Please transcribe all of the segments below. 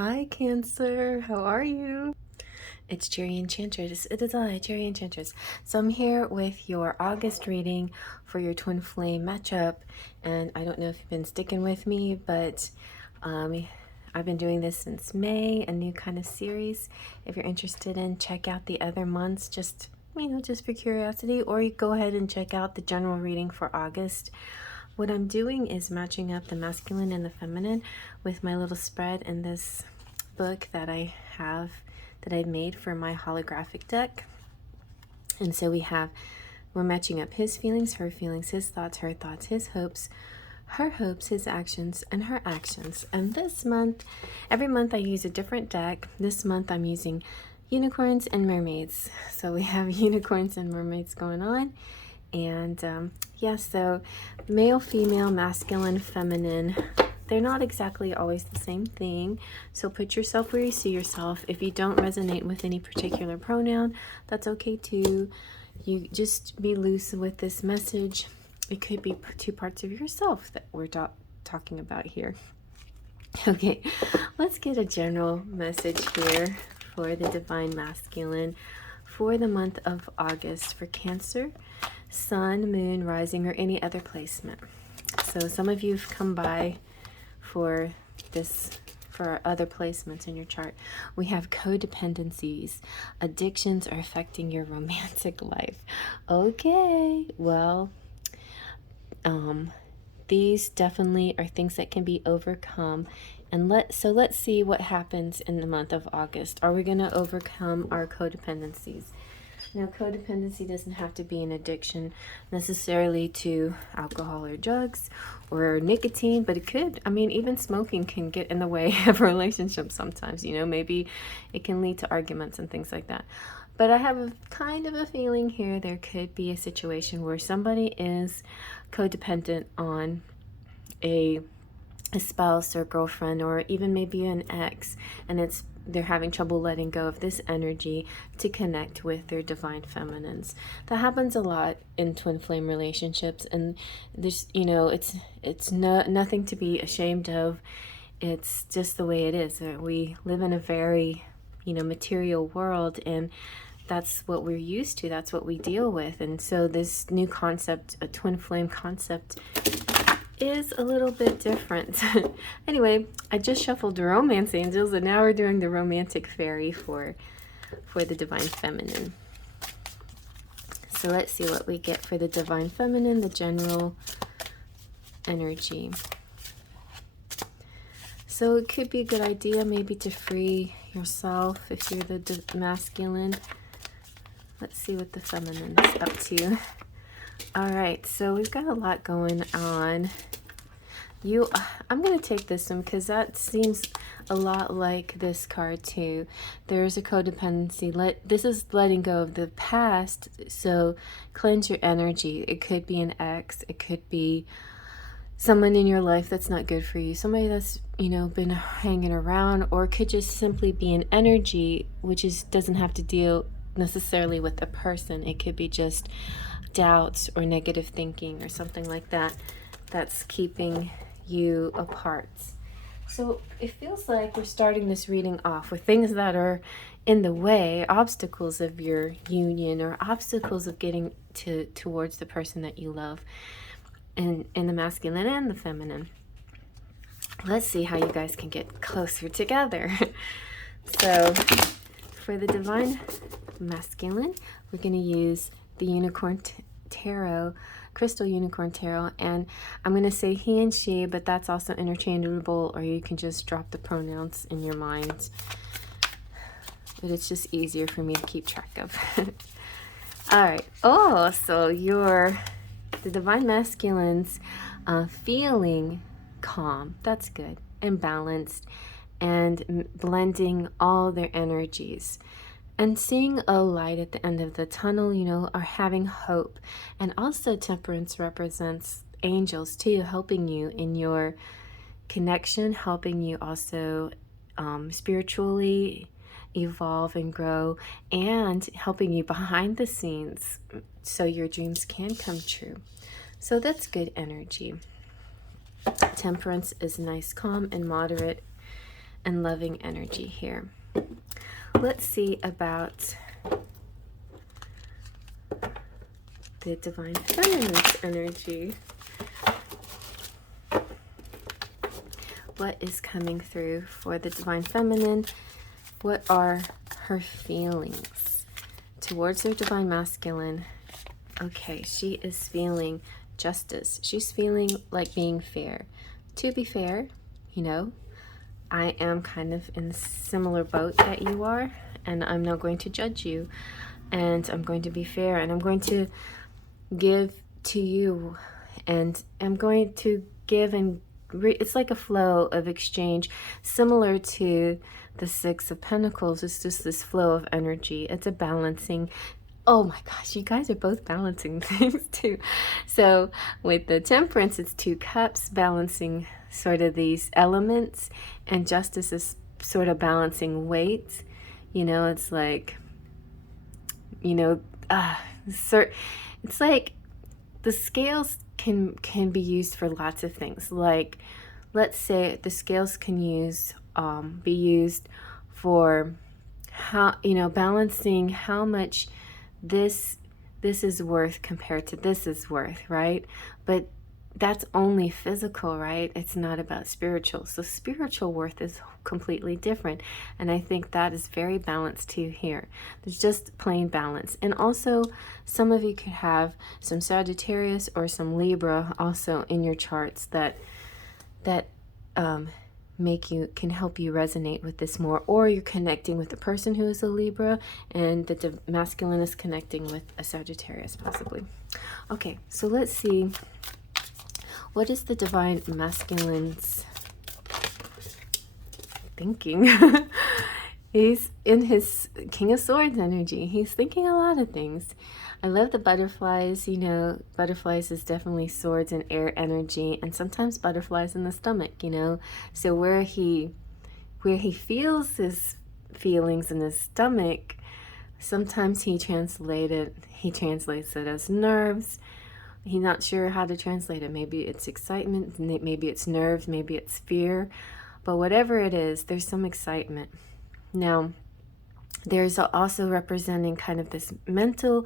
Hi, Cancer. How are you? It's Jerry Enchantress. It is I, Jerry Enchantress. So I'm here with your August reading for your twin flame matchup. And I don't know if you've been sticking with me, but I've been doing this since May, a new kind of series. If you're interested in, check out the other months, just for curiosity, or you go ahead and check out the general reading for August. What I'm doing is matching up the masculine and the feminine with my little spread in this book that I have that I made for my holographic deck. And so we're matching up his feelings, her feelings, his thoughts, her thoughts, his hopes, her hopes, his actions, and her actions. And this month, every month I use a different deck. This month I'm using unicorns and mermaids. So we have unicorns and mermaids going on. And yeah, so male, female, masculine, feminine, they're not exactly always the same thing. So put yourself where you see yourself. If you don't resonate with any particular pronoun, that's okay too. You just be loose with this message. It could be two parts of yourself that we're talking about here. Okay, let's get a general message here for the divine masculine for the month of August for Cancer, Sun, Moon, Rising, or any other placement. So some of you have come by for other placements in your chart. We have codependencies. Addictions are affecting your romantic life. Okay, well, these definitely are things that can be overcome. And let's see what happens in the month of August. Are we going to overcome our codependencies? Now, codependency doesn't have to be an addiction necessarily to alcohol or drugs or nicotine, but it could. I mean, even smoking can get in the way of relationships sometimes. Maybe it can lead to arguments and things like that. But I have a kind of a feeling here there could be a situation where somebody is codependent on a spouse or girlfriend, or even maybe an ex, and they're having trouble letting go of this energy to connect with their divine feminines. That happens a lot in twin flame relationships, and there's it's nothing to be ashamed of. It's just the way it is. We live in a very material world, and that's what we're used to. That's what we deal with. And so this new concept, a twin flame concept, is a little bit different. Anyway, I just shuffled the romance angels, and now we're doing the romantic fairy for the divine feminine. So let's see what we get for the divine feminine, the general energy. So it could be a good idea maybe to free yourself if you're the masculine. Let's see what the feminine is up to. All right, so we've got a lot going on. I'm going to take this one because that seems a lot like this card too. There's a codependency. This is letting go of the past, so cleanse your energy. It could be an ex. It could be someone in your life that's not good for you. Somebody that's, been hanging around, or it could just simply be an energy, which doesn't have to deal necessarily with a person. It could be just doubts or negative thinking or something like that that's keeping you apart. So it feels like we're starting this reading off with things that are in the way, obstacles of your union, or obstacles of getting towards the person that you love, in the masculine and the feminine. Let's see how you guys can get closer together. So for the divine masculine, we're going to use the unicorn tarot, crystal unicorn tarot, and I'm going to say he and she, but that's also interchangeable, or you can just drop the pronouns in your mind, but it's just easier for me to keep track of. All right. Oh, so the divine masculines feeling calm. That's good. And balanced, and blending all their energies, and seeing a light at the end of the tunnel, are having hope. And also Temperance represents angels too, helping you in your connection, helping you also spiritually evolve and grow, and helping you behind the scenes so your dreams can come true. So that's good energy. Temperance is nice, calm, and moderate and loving energy here. Let's see about the Divine Feminine's energy. What is coming through for the Divine Feminine? What are her feelings towards her Divine Masculine? Okay, she is feeling justice. She's feeling like being fair. To be fair, you know, I am kind of in a similar boat that you are, and I'm not going to judge you, and I'm going to be fair, and I'm going to give to you, and I'm going to give, and it's like a flow of exchange, similar to the Six of Pentacles. It's just this flow of energy. It's a balancing. Oh my gosh, you guys are both balancing things too. So with the Temperance, it's 2 cups balancing sort of these elements, and Justice is sort of balancing weight. You know, it's like, you know, it's like the scales can be used for lots of things. Like, let's say the scales can be used for how, you know, balancing how much this is worth compared to this is worth, right? But that's only physical, right? It's not about spiritual. So spiritual worth is completely different. And I think that is very balanced too here. There's just plain balance. And also, some of you could have some Sagittarius or some Libra also in your charts that can help you resonate with this more, or you're connecting with a person who is a Libra and the masculine is connecting with a Sagittarius possibly. Okay, so let's see, what is the Divine Masculine's thinking? He's in his King of Swords energy. He's thinking a lot of things. I love the butterflies. You know, butterflies is definitely swords and air energy, and sometimes butterflies in the stomach, you know. So where he feels his feelings in his stomach, sometimes he translates it as nerves. He's not sure how to translate it. Maybe it's excitement, maybe it's nerves, maybe it's fear. But whatever it is, there's some excitement. Now, there's also representing kind of this mental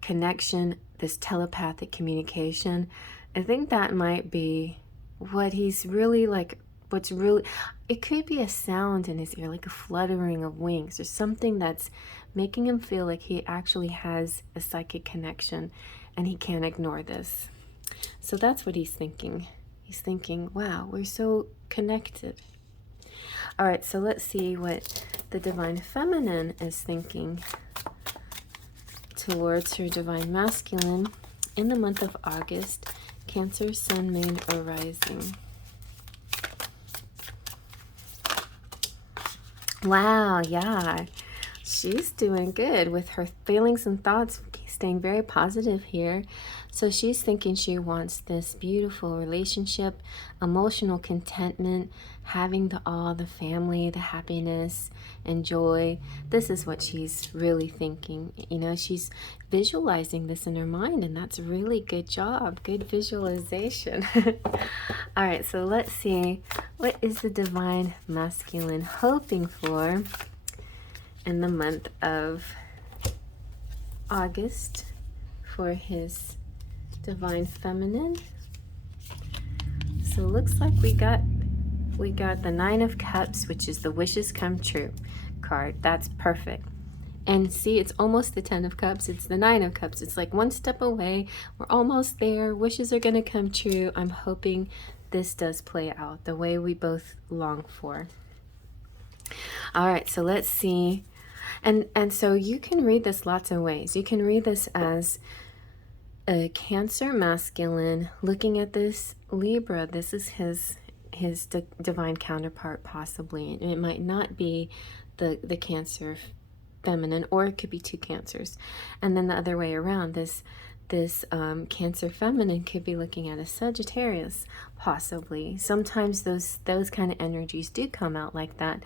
connection, this telepathic communication. I think that might be what he's really like, it could be a sound in his ear, like a fluttering of wings or something that's making him feel like he actually has a psychic connection and he can't ignore this. So that's what he's thinking. He's thinking, wow, we're so connected. All right, so let's see what the Divine Feminine is thinking towards her Divine Masculine in the month of August. Cancer, Sun, Moon, or Rising. Wow, yeah. She's doing good with her feelings and thoughts, staying very positive here. So she's thinking she wants this beautiful relationship, emotional contentment, having the family, the happiness and joy. This is what she's really thinking. You know, she's visualizing this in her mind, and that's really good job. Good visualization. All right, so let's see. What is the Divine Masculine hoping for in the month of August for his Divine Feminine? So it looks like we got the Nine of Cups, which is the wishes come true card. That's perfect. And see, it's almost the 10 of Cups. It's the 9 of Cups. It's like one step away. We're almost there. Wishes are going to come true. I'm hoping this does play out the way we both long for. All right, so let's see. And so you can read this lots of ways. You can read this as a Cancer masculine looking at this Libra. This is his divine counterpart possibly. And it might not be the Cancer feminine, or it could be 2 Cancers. And then the other way around, this Cancer feminine could be looking at a Sagittarius possibly. Sometimes those kind of energies do come out like that.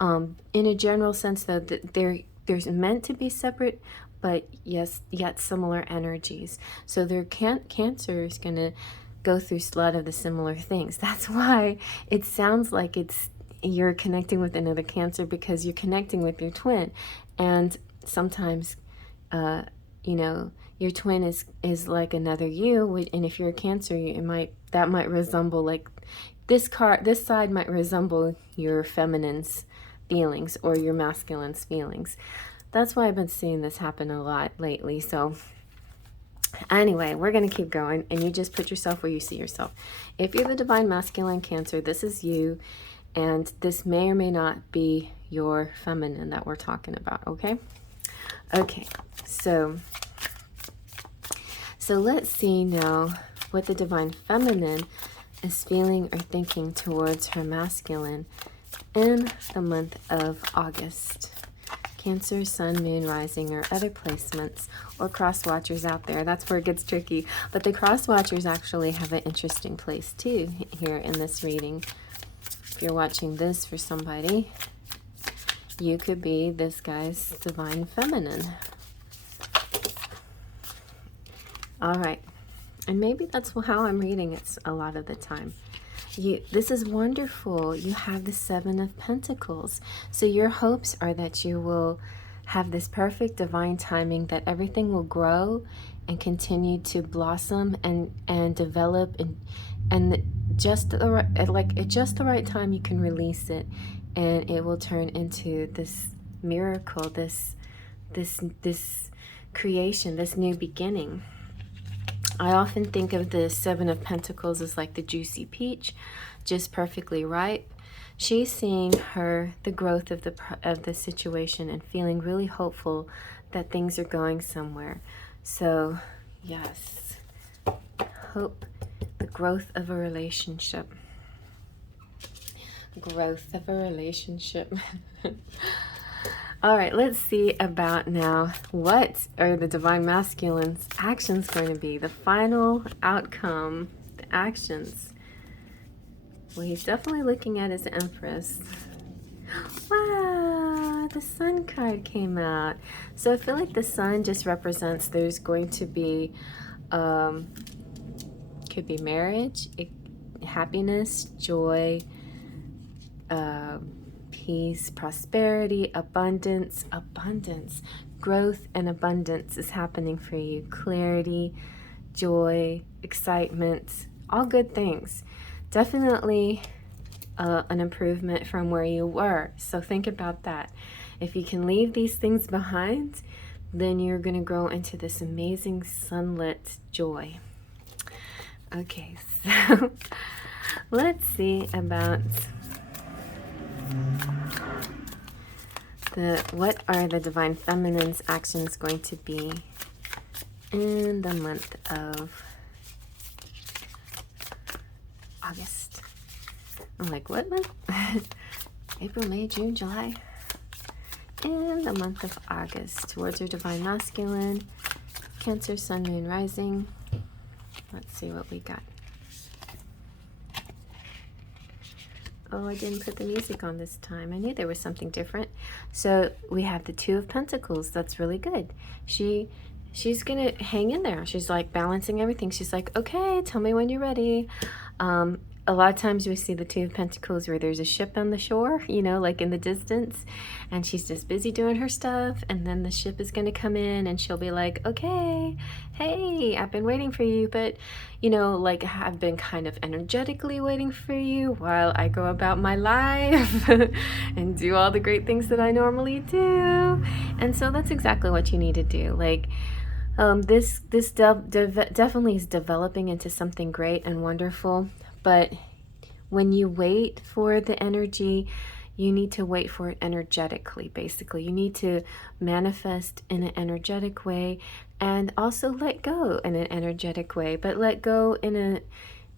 In a general sense, though, there's meant to be separate, but yes, yet similar energies. So their Cancer is going to go through a lot of the similar things. That's why it sounds like you're connecting with another Cancer because you're connecting with your twin. And sometimes, you know, your twin is like another you, and if you're a Cancer, that might resemble, like, this side might resemble your feminine's feelings or your masculine's feelings. That's why I've been seeing this happen a lot lately. So anyway, we're going to keep going, and you just put yourself where you see yourself. If you're the divine masculine Cancer, this is you, and this may or may not be your feminine that we're talking about, okay? Okay, so let's see now what the divine feminine is feeling or thinking towards her masculine in the month of August. Cancer, Sun, Moon, Rising, or other placements, or cross watchers out there. That's where it gets tricky. But the cross watchers actually have an interesting place too here in this reading. If you're watching this for somebody, you could be this guy's divine feminine. All right. And maybe that's how I'm reading it a lot of the time. This is wonderful. You have the Seven of Pentacles. So your hopes are that you will have this perfect divine timing, that everything will grow and continue to blossom and develop, and just the right, at just the right time you can release it, and it will turn into this miracle, this creation, this new beginning. I often think of the Seven of Pentacles as like the juicy peach, just perfectly ripe. She's seeing the growth of the situation and feeling really hopeful that things are going somewhere. So yes, hope, the growth of a relationship. Growth of a relationship. All right, let's see about now, what are the divine masculine's actions going to be? The final outcome, the actions. Well, he's definitely looking at his Empress. Wow, the Sun card came out. So I feel like the Sun just represents there's going to be, could be marriage, happiness, joy, peace, prosperity, abundance, growth and abundance is happening for you. Clarity, joy, excitement, all good things. Definitely an improvement from where you were. So think about that. If you can leave these things behind, then you're going to grow into this amazing sunlit joy. Okay, so let's see about what are the divine feminine's actions going to be in the month of August. I'm like, what month? April, May, June, July. In the month of August, towards your divine masculine, Cancer, Sun, Moon, Rising. Let's see what we got. Oh, I didn't put the music on this time. I knew there was something different. So we have the Two of Pentacles. That's really good. She's gonna hang in there. She's like balancing everything. She's like, okay, tell me when you're ready. A lot of times we see the Two of Pentacles where there's a ship on the shore, you know, like in the distance, and she's just busy doing her stuff, and then the ship is going to come in and she'll be like, okay, hey, I've been waiting for you, but, you know, like I've been kind of energetically waiting for you while I go about my life and do all the great things that I normally do. And so that's exactly what you need to do. Like, this definitely is developing into something great and wonderful. But when you wait for the energy, you need to wait for it energetically, basically. You need to manifest in an energetic way and also let go in an energetic way, but let go in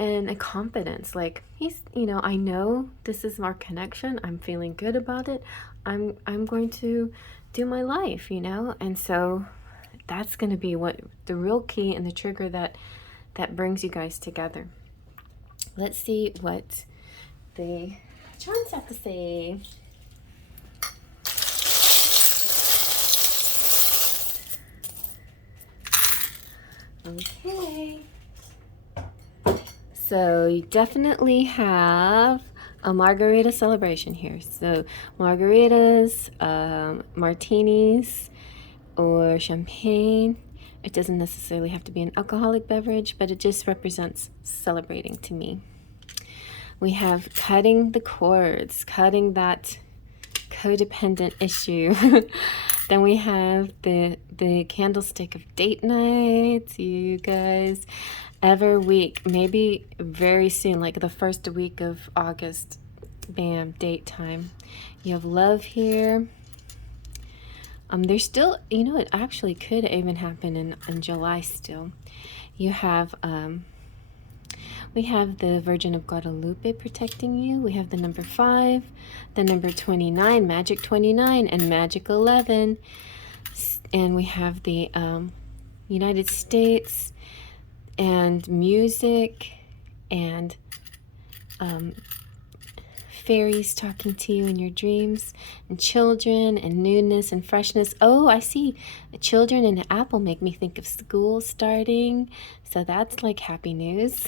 a confidence. Like, you know, I know this is our connection. I'm feeling good about it. I'm going to do my life, you know? And so that's going to be what the real key and the trigger that brings you guys together. Let's see what the charts have to say. Okay. So you definitely have a margarita celebration here. So margaritas, martinis, or champagne. It doesn't necessarily have to be an alcoholic beverage, but it just represents celebrating to me. We have cutting the cords, cutting that codependent issue. Then we have the candlestick of date nights, you guys. Every week, maybe very soon, like the first week of August, bam, date time. You have love here. There's still, you know, it actually could even happen in July still. You have, we have the Virgin of Guadalupe protecting you. We have the number 5, the number 29, magic 29, and magic 11. And we have the United States, and music, and fairies talking to you in your dreams, and children, and newness, and freshness. Oh, I see. Children and an apple make me think of school starting. So that's like happy news.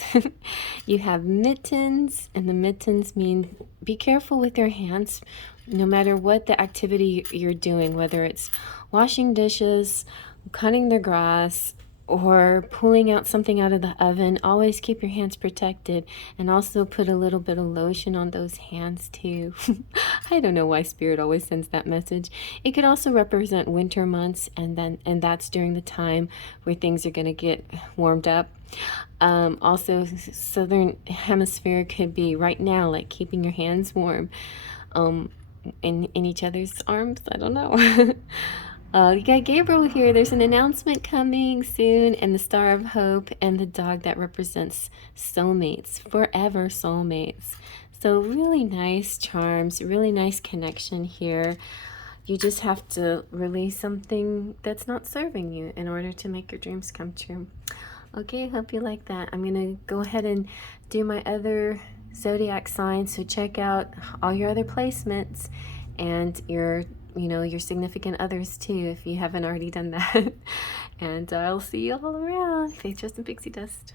You have mittens, and the mittens mean be careful with your hands no matter what the activity you're doing, whether it's washing dishes, cutting the grass, or pulling out something out of the oven. Always keep your hands protected, and also put a little bit of lotion on those hands too. I don't know why Spirit always sends that message. It could also represent winter months, and that's during the time where things are going to get warmed up. Also, southern hemisphere could be right now, like keeping your hands warm in each other's arms. I don't know. You got Gabriel here. There's an announcement coming soon, and the Star of Hope, and the dog that represents soulmates, forever soulmates. So really nice charms, really nice connection here. You just have to release something that's not serving you in order to make your dreams come true. Okay, hope you like that. I'm gonna go ahead and do my other zodiac signs, so check out all your other placements and your significant others too, if you haven't already done that. And I'll see you all around. Faith, trust, and pixie dust.